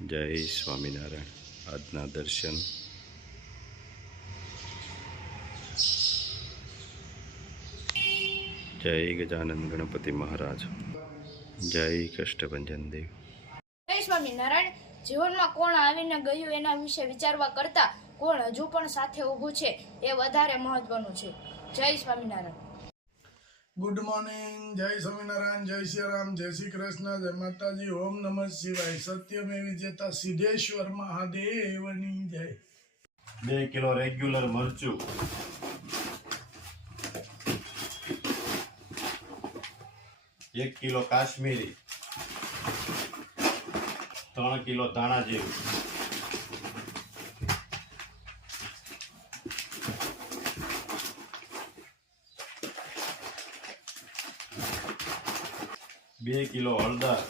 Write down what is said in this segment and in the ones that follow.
જય સ્વામિનારાયણ. આજના દર્શન જય ગજાનંદ ગણપતિ મહારાજ. જય કષ્ટભંજન દેવ. જય સ્વામિનારાયણ. જીવનમાં કોણ આવીને ગયું એના વિશે વિચારવા કરતા કોણ હજુ પણ સાથે ઊભું છે એ વધારે મહત્વનું છે. જય સ્વામિનારાયણ. Good morning. જય સ્વામિનારાયણ. જય શ્રી રામ. જય શ્રી કૃષ્ણ. જય માતાજી. ઓમ નમઃ શિવાય. સત્યમેવ વિજેતા સિદ્ધેશ્વર મહાદેવની જય. 2 કિલો રેગ્યુલર મરચું, 1 કિલો કાશ્મીરી, 3 કિલો ધાણા જીરું, 2 કિલો હળદર,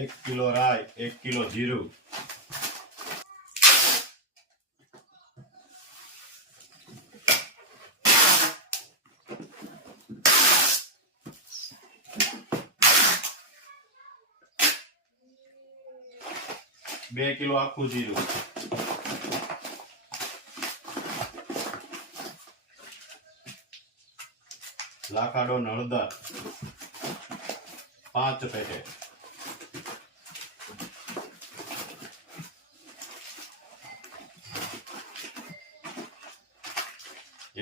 1 કિલો રાઈ, 1 કિલો જીરું, 2 કિલો આખું જીરું, લાખાડો હળદર 5 પેકેટ,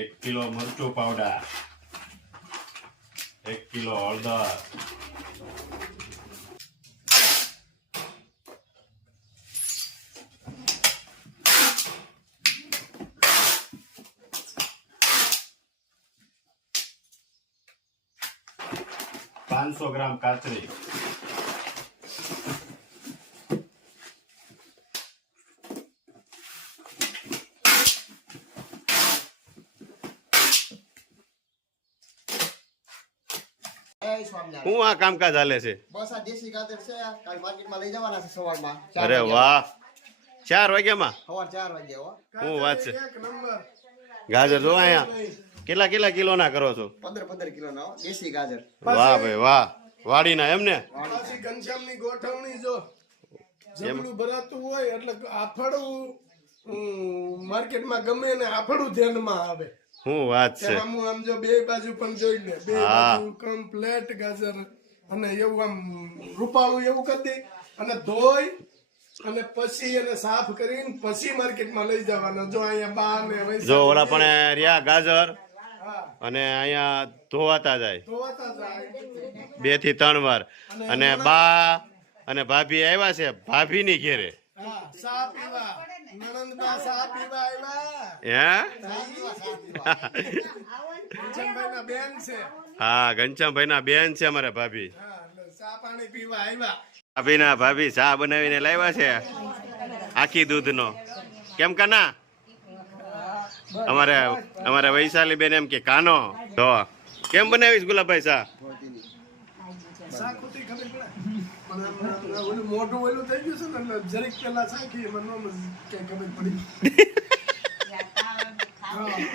1 કિલો મરચું પાવડર, 1 કિલો હળદર, 500 ગ્રામ કાચરી, હું આ કામકાજ હાલે છે? બસ આ દેશી ગાજર છે, કાલ માર્કેટમાં લઈ જવાના છે સવારમાં. અરે વાહ, 4 વાગ્યામાં? સવાર 4 વાગે હો. હું વાત છે. એક નંબર. ગાજર જો અહીંયા કેટલા કિલો ના કરો છો? 15 કિલોના હો, દેશી ગાજર. વાહ ભાઈ વાહ. વાડીના એમ ને? પાછી ઘનશ્યામની ગોઠવણી જો જમણું ભરાતું હોય એટલે આફડું માર્કેટમાં ગમે ને આફડું ધ્યાનમાં આવે. શું વાત છે. તેમાં હું આમ જો બે બાજુ પણ જોઈ લે, બે બાજુ કમ્પ્લેટ ગાજર અને એવું આમ રૂપાળું એવું કરી દે અને ધોઈ અને પછી એને સાફ કરીને પછી માર્કેટમાં લઈ જવાના. જો અહીંયા બા ને જો ઓલા પણ રહ્યા ગાજર હા અને અહીંયા ધોવાતા જાય ધોવાતા જાય. 2 થી 3 વાર. અને બા અને ભાભી આવ્યા છે ભાભીની ઘેરે. હા સા પીવા નણંદબા સા પીવા આવ્યા. ઘનશ્યામભાઈના બેન છે. હા, ઘનશ્યામભાઈ ના બેન છે અમારા ભાભી. હા એટલે સા પાણી પીવા આવ્યા. ભાભી ચા બનાવીને લાવ્યા છે આખી દૂધનો. કેમ કાના? અમારે વૈશાલી બેન એમ કે કાનો જો કેમ બનાવીશ ગુલાબભાઈ ચા? સા ખોટી ખબર પડે પણ ઓલું મોઢું ઓલું થઈ ગયું છે ને એટલે જરીક પેલા સાખી મને કઈ ખબર પડી.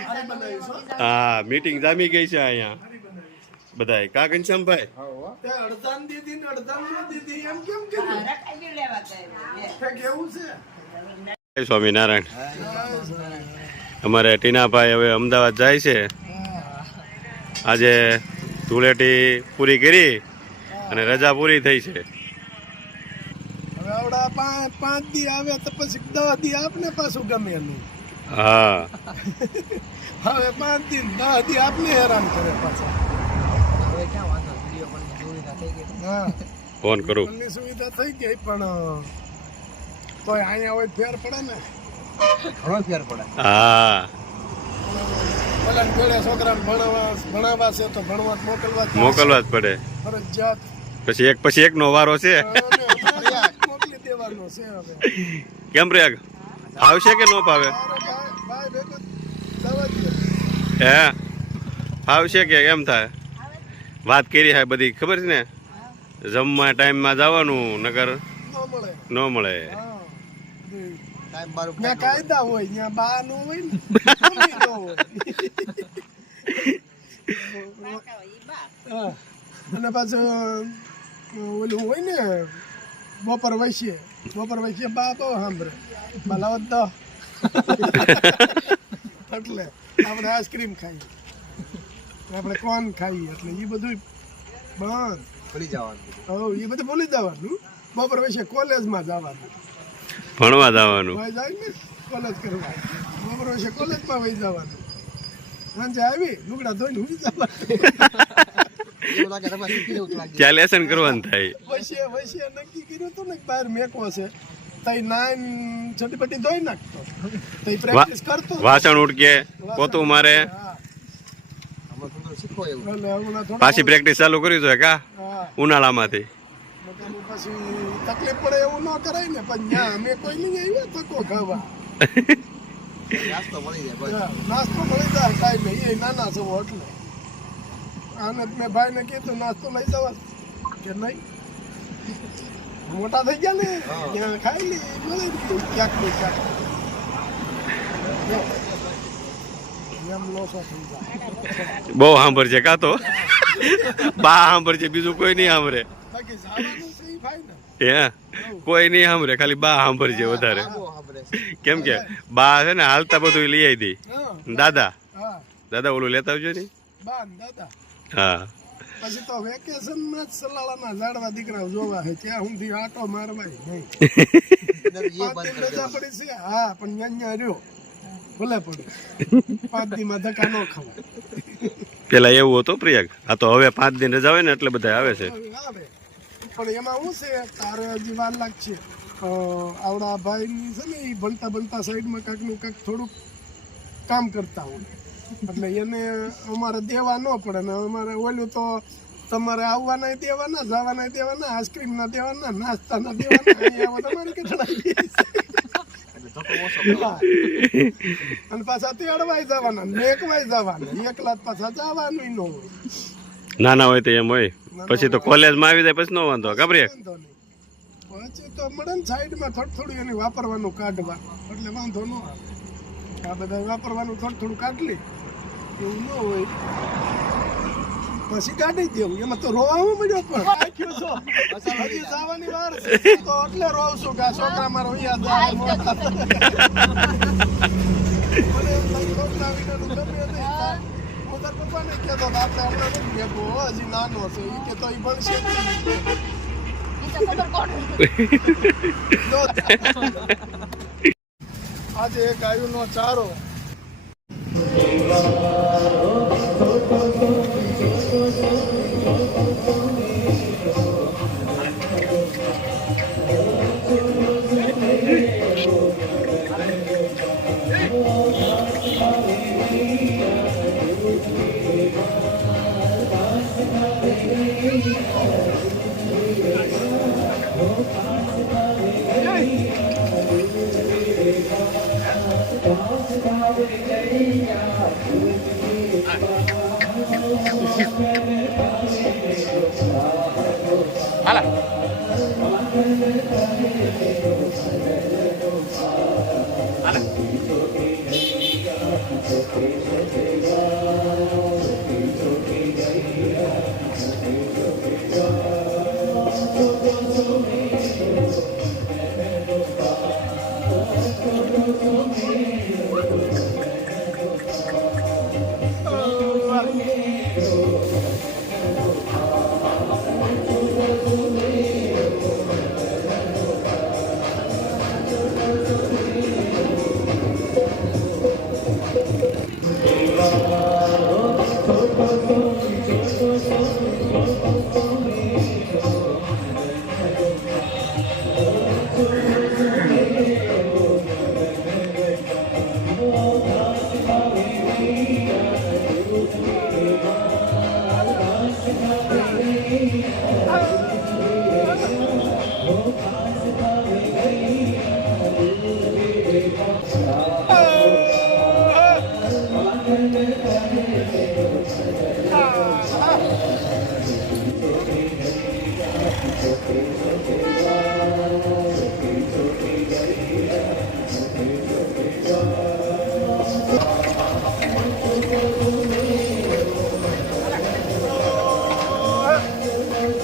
હારી બનાવીશ હો. હા, મીટિંગ જામી ગઈ છે અહીંયા હારી બનાવીશ. બધાય. કા ઘનશ્યામભાઈ? તે અડધાન દીધી ને અડધાન ન દીધી એમ કેમ કીધું? કેવું છે? જય સ્વામિનારાયણ. અમારે ટીનાભાઈ હવે અમદાવાદ જાય છે. આજે ધૂળેટી પૂરી કરી અને રજા પૂરી થઈ છે. હવે આવડા 5 દી આવે તો પછી 10 દી આપને પાછું ગમે નહીં. હા, હવે 5 દી 10 દી આપને હેરાન કરે પાછા. હા ફોન કરું. ની સુવિધા થઈ ગઈ પણ તોય અહીંયા હોય ફેર પડે ને. ઘણો ફેર પડે. હા, ઓલા જોડે છોકરાને ભણાવવા છે તો ભણવા મોકલવા જ પડે. ફરજિયાત પછી એકનો વારો છે. મોકલી દેવાનો છે હવે. કેમ રે આવશે કે નો ફાવે? ભાઈ ભેગો જવા દે. હે ફાવશે કે એમ થાય? વાત કરી હે બધી ખબર છે ને? જમવા ટાઈમમાં જવાનું નગર ન મળે. ન મળે. હા ટાઈમ બારું ત્યાં કાયદા હોય ત્યાં બા નો હોય ને. ગમે તે હોય. હા. અને પાછું ઓલું હોય ને બપોર વૈશ્ય બા બહુ સાંભળે ભલાવત તો એટલે આપણે આઈસ્ક્રીમ ખાઈએ આપણે કોન ખાઈએ એટલે એ બધું બંધ ભૂલી જવાનું. એ બધું ભૂલી જવાનું. બપોર વૈશ્ય કોલેજમાં જવાનું ભણવા જવાનું. ભાઈ જાય ને કોલેજ કરવા બપોર વૈશ્ય કોલેજમાં વહી જવાનું. સાંજે આવી લુગડા ધોઈને ઉઈ જવાનું. એવું લાગે તમારે શીખી લેવું લાગે. ત્યાં લેસન કરવાનું થાય. વૈશ્ય નક્કી કર્યું હતું ને કે બહાર મેકવો છે તઈ નાઈન ચટીપટી ધોઈ નાખતો તઈ પ્રેક્ટિસ કરતો વાસણ ઉડકે, પોતું મારે, હા આમાં થોડું શીખો એવું. એટલે હમણાં થોડું પાછી પ્રેક્ટિસ ચાલુ કરી દો કા હા ઉનાળામાંથી. બધાનું પછી તકલીફ પડે એવું ન કરાય ને પણ ત્યાં અમે કોઈ નહીં આવ્યા તકો ખાવા નાસ્તો મળી જાય બસ. હા, નાસ્તો મળી જાય કાંઈ નહીં એ નાના છો એટલે આને મેં ભાઈને કીધું નાસ્તો લઈ જવા કે નહીં મોટા થઈ ગયા ને ત્યાં ખાઈ લે મળી ગયું ક્યાંક ને ક્યાંક એમ લોસો થઈ જાય બહુ સાંભળશે કા તો બા સાંભળશે, બીજું કોઈ નહીં સાંભળે. બાકી જવાનું છે એ ભાઈ ને હે કોઈ નહીં સાંભળે, ખાલી બા સાંભળશે વધારે. બહુ સાંભળે છે. કેમ કે બા છે ને હાલતા બધું લઈ આવી દે. હા દાદા હા દાદા ઓલું લેતા આવજો ને. બાન દાદા હા પછી તો વેકેશનમાં જ સલાળાના ઝાડવા દીકરા જોવા છે ત્યાં સુધી આટો મારવાય નહીં એ બંધ 5 દિન કરી રજા દેવાનું. પડી છે હા પણ ન્યા રહ્યો ભલે પડે 5 દીમાં ધક્કા ન ખવાય પેલા એવું હતું પ્રિયક, આ તો હવે 5 દિન રજા હોય ને એટલે બધા આવે છે. હવે આવે પણ એમાં શું છે તારે હજી વાર લાગશે આવડા ભાઈની છે ને એ ભણતા સાઈડમાં કાંક નું કાંક થોડુંક કામ કરતા હોય એટલે એને અમારે દેવા ન પડે ને અમારે ઓલું તો તમારે આવવાના દેવાના જવાના દેવાના આઈસ્ક્રીમ ના દેવાના નાસ્તા ના દેવાના અહીંયા તમારે કેટલા દે છે. એટલે ધક્કો ઓછો કરો. અને પાછા તેડવાય જવાના મેકવાય જવાના એકલા જ પાછા જવાનું ન હોય નાના હોય તો એમ હોય, પછી તો કોલેજમાં આવી જાય પછી નો વાંધો કા પ્રિયક. વાંધો નહીં. પછી તો મળે ને સાઈડમાં થોડું એને વાપરવાનું કાઢવા એટલે વાંધો ન આવે આ બધા વાપરવાનું થોડું કાઢલી એવું ન હોય પછી કાઢી દેવું એમાં તો રોવામાં મળ્યો પણ રાખ્યો છો હજી જવાની વાર છે તો એટલે રોવ છું કે આ છોકરા મારો યાદ આવે મોટા મને એમ થાય છોકરા વિનાનું ગમે નહીં થાય. હું તાર પપ્પાને કહેતો કે આપણે હમણાં નથી ભેગો હજી નાનો છે એ કે તો એ ભણશે જ નહીં. ઈ તો ખબર કોણ આજે એક ગાયુંનો ચારો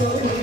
Thank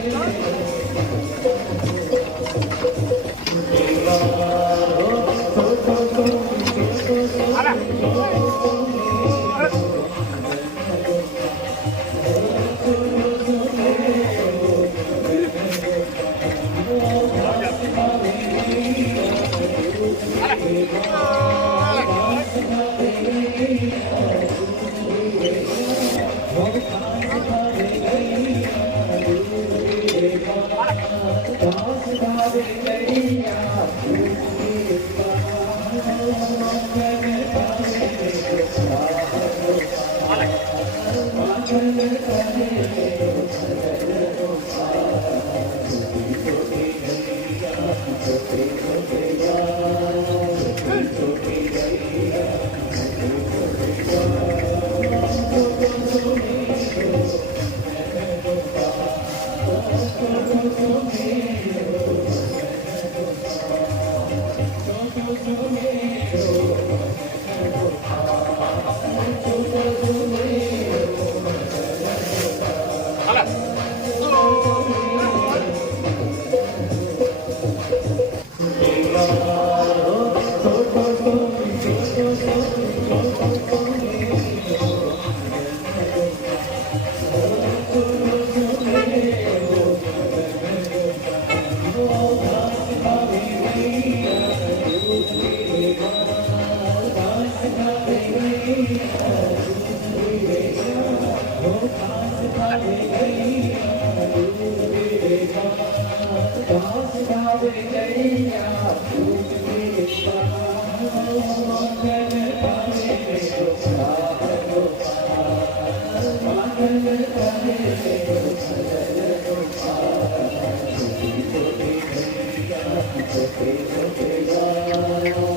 you.